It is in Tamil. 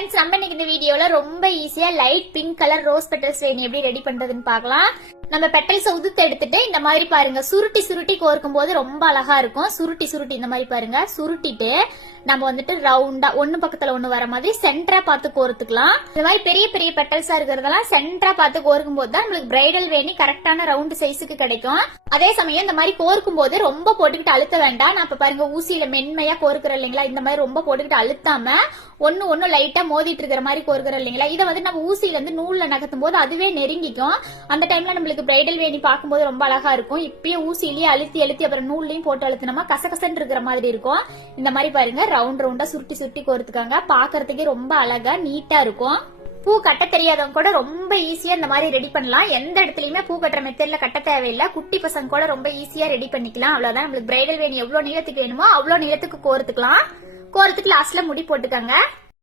ஃப்ரெண்ட்ஸ், நம்ம இன்னைக்கு இந்த வீடியோல ரொம்ப ஈஸியா light pink colour rose petals வேணி எப்படி ரெடி பண்றதுன்னு பார்க்கலாம். நம்ம பெட்டல்ஸ் உதுத்து எடுத்துட்டு இந்த மாதிரி பாருங்க, சுருட்டி சுருட்டி கோர்க்கும் போது ரொம்ப அழகா இருக்கும். சுருட்டி சுருட்டி இந்த மாதிரி பாருங்க, சுருட்டிட்டு நம்ம வந்துட்டு ரவுண்டா ஒண்ணு பக்கத்துல ஒண்ணு வர மாதிரி சென்டரா பார்த்து கோர்த்துக்கலாம். இந்த மாதிரி பெரிய பெரிய பெட்டல்ஸா இருக்கிறதெல்லாம் சென்டரா பார்த்து கோர்க்கும் போது தான் நம்மளுக்கு பிரைடல் வேணி கரெக்டான ரவுண்ட் சைஸுக்கு கிடைக்கும். அதே சமயம் இந்த மாதிரி கோர்க்கும் போது ரொம்ப போட்டுக்கிட்டு அழுத்த வேண்டாம். நான் இப்ப பாருங்க ஊசியில மென்மையா கோர்க்கிறோம் இல்லைங்களா, இந்த மாதிரி ரொம்ப போட்டுக்கிட்டு அழுத்தாம ஒண்ணு லைட்டா மோதிட்டு இருக்கிற மாதிரி கோர்க்கிறோம் இல்லைங்களா, இதை வந்து நம்ம ஊசியில இருந்து நூல்ல நகர்த்தும் போது அதுவே நெருங்கிக்கும். அந்த டைம்ல நம்மளுக்கு பிரைடல் வேணி பார்க்கும்போது ரொம்ப அழகா இருக்கும். இப்பயே ஊசியிலேயே அழுத்தி அழுத்தி அப்புறம் நூல்லையும் போட்டு அழுத்தினோமா கசகசன்னு இருக்கிற மாதிரி இருக்கும். இந்த மாதிரி பாருங்க ரவுண்ட் ரவுண்டா சுருட்டி சுருட்டி கோர்த்துக்காங்க, பாக்குறதுக்கே ரொம்ப அழகா நீட்டா இருக்கும். பூ கட்ட தெரியாதவங்க கூட ரொம்ப ஈஸியா இந்த மாதிரி ரெடி பண்ணலாம். எந்த இடத்துலயுமே பூ கட்டுற மெத்தட்ல கட்ட தேவையில்லை. குட்டி பசங்க கூட ரொம்ப ஈஸியா ரெடி பண்ணிக்கலாம். அவ்வளவுதான். நம்மளுக்கு பிரைடல் வேணி எவ்வளவு நீளத்துக்கு வேணுமோ அவ்வளவு நீளத்துக்கு கோர்த்துக்கலாம். கோர்த்துக்கு லாஸ்ட்ல முடி போட்டுக்கோங்க.